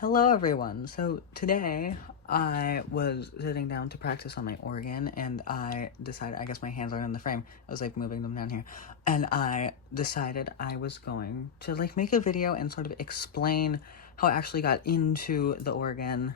Hello everyone. So today I was sitting down to practice on my organ and I decided, I guess my hands aren't in the frame. I was like moving them down here. And I decided I was going to like make a video and sort of explain how I actually got into the organ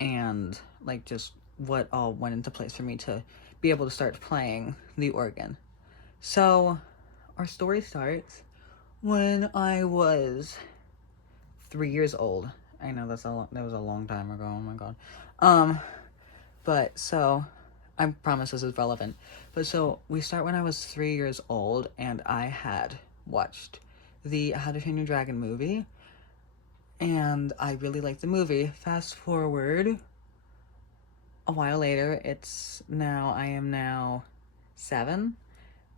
and like just what all went into place for me to be able to start playing the organ. So our story starts when I was 3 years old. I know that was a long time ago. Oh my god. But so I promise this is relevant. But so we start when I was 3 years old, and I had watched the How to Train Your Dragon movie, and I really liked the movie. Fast forward a while later, I am now 7,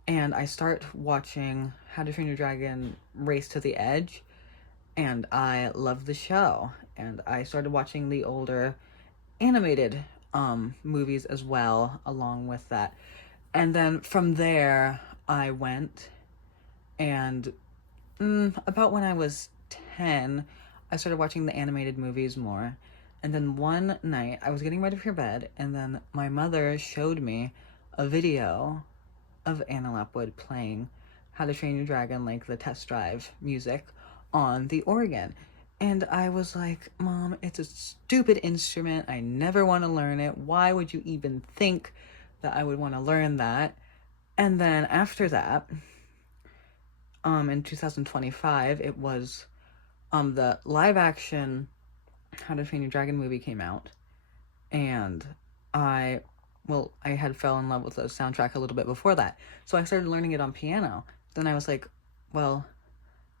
and I start watching How to Train Your Dragon Race to the Edge, and I loved the show, and I started watching the older animated movies as well along with that. And then from there I went and about when I was 10 I started watching the animated movies more. And then one night I was getting ready for bed, and then my mother showed me a video of Anna Lapwood playing How to Train Your Dragon, like the test drive music on the organ. And I was like, Mom, it's a stupid instrument. I never want to learn it. Why would you even think that I would want to learn that? And then after that, in 2025, it was the live action How to Train Your Dragon movie came out. And I had fell in love with the soundtrack a little bit before that. So I started learning it on piano. Then I was like, well,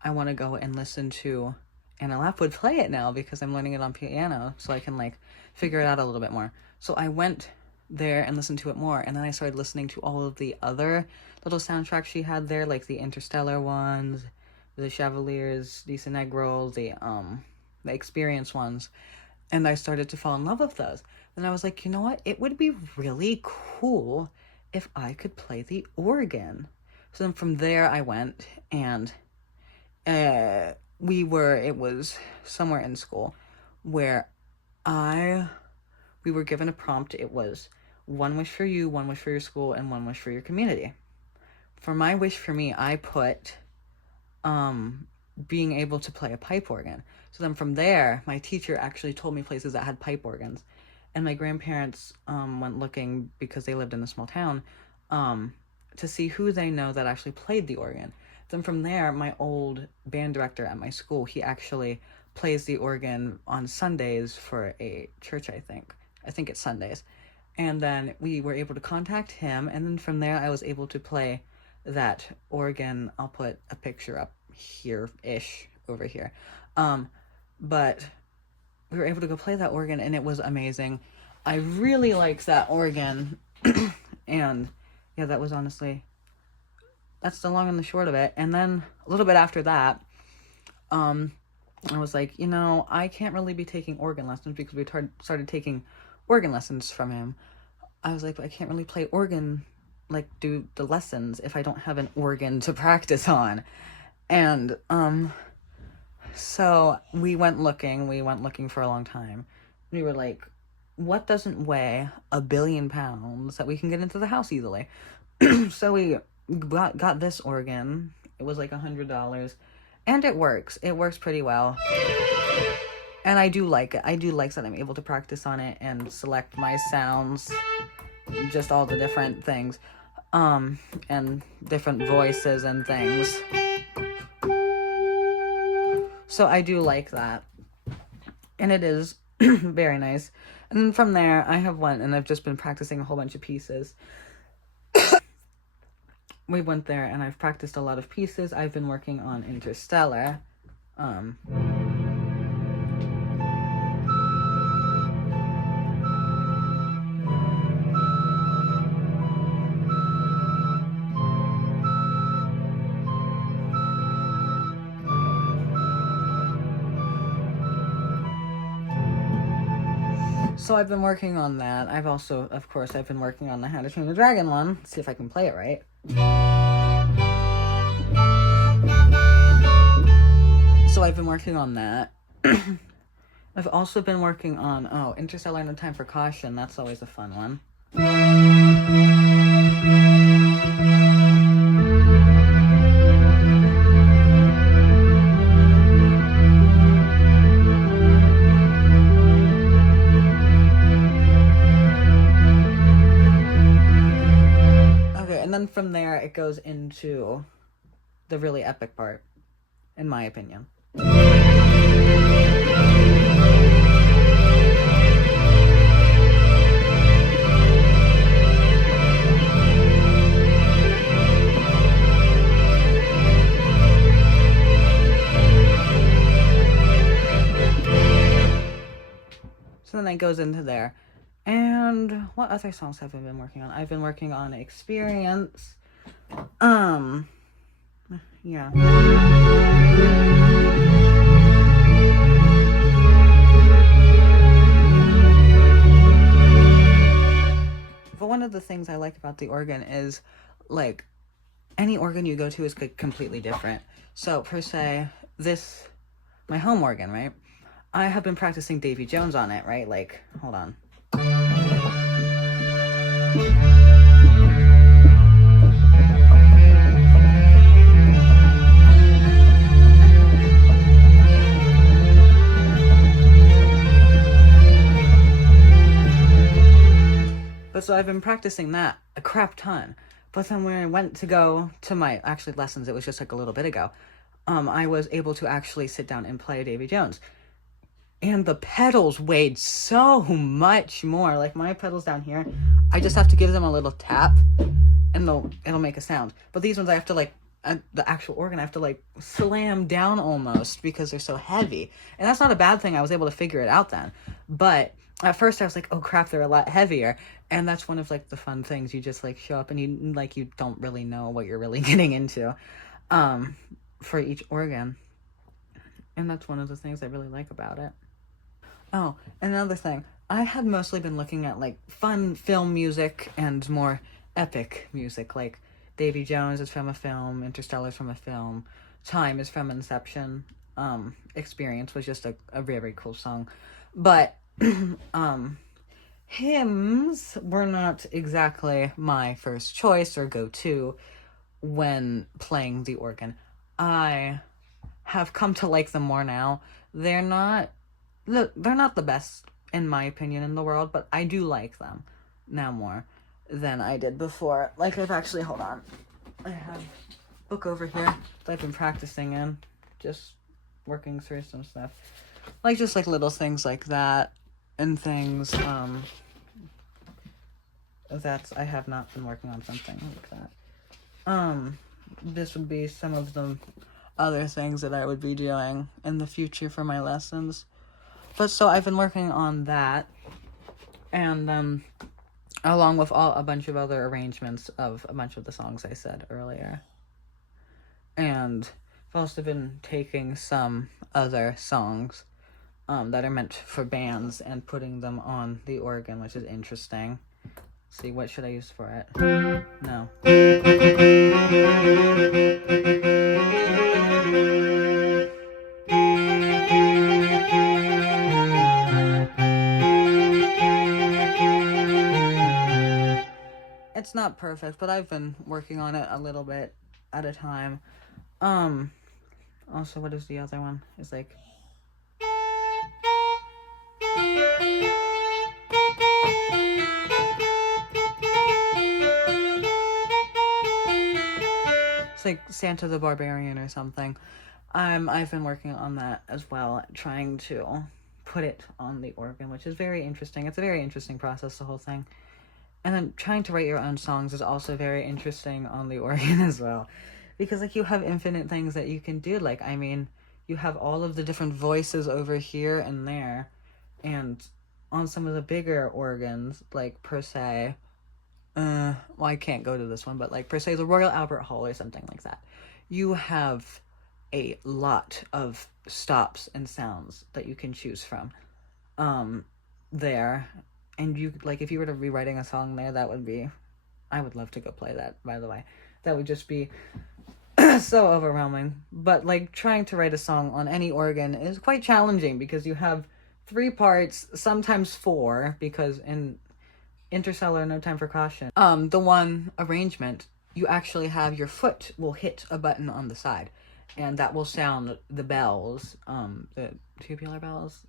I want to go and listen to Anna Lapwood play it now because I'm learning it on piano, so I can like figure it out a little bit more. So I went there and listened to it more, and then I started listening to all of the other little soundtracks she had there, like the Interstellar ones, the Chevaliers, the Negro, the Experience ones, and I started to fall in love with those. Then I was like, you know what? It would be really cool if I could play the organ. So then from there I went and it was somewhere in school where we were given a prompt. It was one wish for you, one wish for your school, and one wish for your community. For my wish for me, I put being able to play a pipe organ. So then from there, my teacher actually told me places that had pipe organs. And my grandparents went looking, because they lived in a small town, to see who they know that actually played the organ. Then from there, my old band director at my school, he actually plays the organ on Sundays for a church, I think. I think it's Sundays. And then we were able to contact him, and then from there I was able to play that organ. I'll put a picture up here-ish over here. But we were able to go play that organ, and it was amazing. I really liked that organ. And yeah, that's the long and the short of it. And then a little bit after that, I was like, I can't really be taking organ lessons because we started taking organ lessons from him. I was like, but I can't really play organ, like do the lessons, if I don't have an organ to practice on. And so we went looking for a long time. We were like, what doesn't weigh 1 billion pounds that we can get into the house easily? So we got this organ. It was like $100, and it works pretty well, and I do like it. I do like that I'm able to practice on it and select my sounds, just all the different things, and different voices and things. So I do like that, and it is very nice. And then from there I have went and I've just been practicing a whole bunch of pieces. We went there and I've practiced a lot of pieces. I've been working on Interstellar. So I've been working on that. I've also, of course, I've been working on the How to Train the Dragon one. Let's see if I can play it right. So I've been working on that. I've also been working on, Interstellar No Time for Caution. That's always a fun one. Okay, and then from there it goes into the really epic part, in my opinion. So then it goes into there. And what other songs have I been working on? I've been working on Experience. Yeah. But one of the things I like about the organ is, like, any organ you go to is completely different. So, per se, my home organ, right? I have been practicing Davy Jones on it, right? Like, hold on. But so I've been practicing that a crap ton. But then when I went to go to my actually lessons, it was just like a little bit ago, I was able to actually sit down and play Davy Jones. And the pedals weighed so much more. Like my pedals down here, I just have to give them a little tap and it'll make a sound. But these ones I have to like, the actual organ I have to like slam down almost because they're so heavy. And that's not a bad thing. I was able to figure it out then. But at first I was like, oh crap, they're a lot heavier. And that's one of like the fun things. You just like show up and you don't really know what you're really getting into for each organ. And that's one of the things I really like about it. Oh, another thing. I have mostly been looking at like fun film music and more epic music. Like Davy Jones is from a film, Interstellar is from a film, Time is from Inception. Experience was just a very, very cool song. But hymns were not exactly my first choice or go-to when playing the organ. I have come to like them more now. They're not the best, in my opinion, in the world, but I do like them now more than I did before. Like, I've actually, hold on. I have a book over here that I've been practicing in, just working through some stuff. Like, just, like, little things like that, and things, I have not been working on something like that. This would be some of the other things that I would be doing in the future for my lessons. But so I've been working on that, and along with a bunch of other arrangements of a bunch of the songs I said earlier. And I've also been taking some other songs that are meant for bands and putting them on the organ, which is interesting. Let's see, what should I use for it? No. It's not perfect, but I've been working on it a little bit at a time. Also, what is the other one? It's like... It's like Santa the Barbarian or something. I've been working on that as well, trying to put it on the organ, which is very interesting. It's a very interesting process, the whole thing. And then trying to write your own songs is also very interesting on the organ as well. Because, like, you have infinite things that you can do. Like, I mean, you have all of the different voices over here and there. And on some of the bigger organs, like, per se, well, I can't go to this one, but, like, per se, the Royal Albert Hall or something like that. You have a lot of stops and sounds that you can choose from there. And you, like, if you were to be writing a song there, that would be... I would love to go play that, by the way. That would just be so overwhelming. But, like, trying to write a song on any organ is quite challenging because you have 3 parts, sometimes 4, because in Interstellar, No Time for Caution, the one arrangement, you actually have your foot will hit a button on the side, and that will sound the bells, the tubular bells.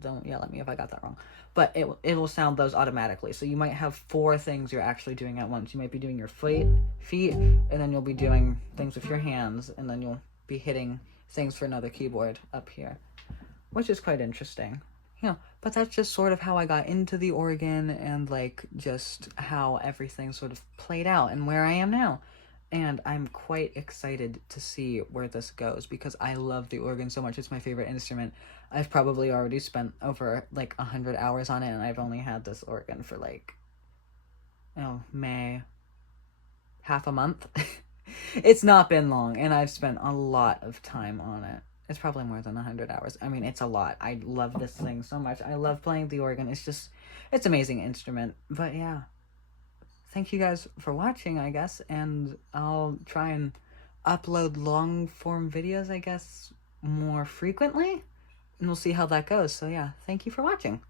Don't yell at me if I got that wrong, but it will sound those automatically. So you might have 4 things you're actually doing at once. You might be doing your feet, and then you'll be doing things with your hands, and then you'll be hitting things for another keyboard up here, which is quite interesting. Yeah, but that's just sort of how I got into the organ, and like just how everything sort of played out and where I am now. And I'm quite excited to see where this goes because I love the organ so much. It's my favorite instrument. I've probably already spent over like 100 hours on it, and I've only had this organ for like, May, half a month. It's not been long, and I've spent a lot of time on it. It's probably more than 100 hours. I mean, it's a lot. I love this thing so much. I love playing the organ. It's an amazing instrument. But yeah, thank you guys for watching, I guess, and I'll try and upload long form videos, I guess, more frequently, and we'll see how that goes. So yeah, thank you for watching.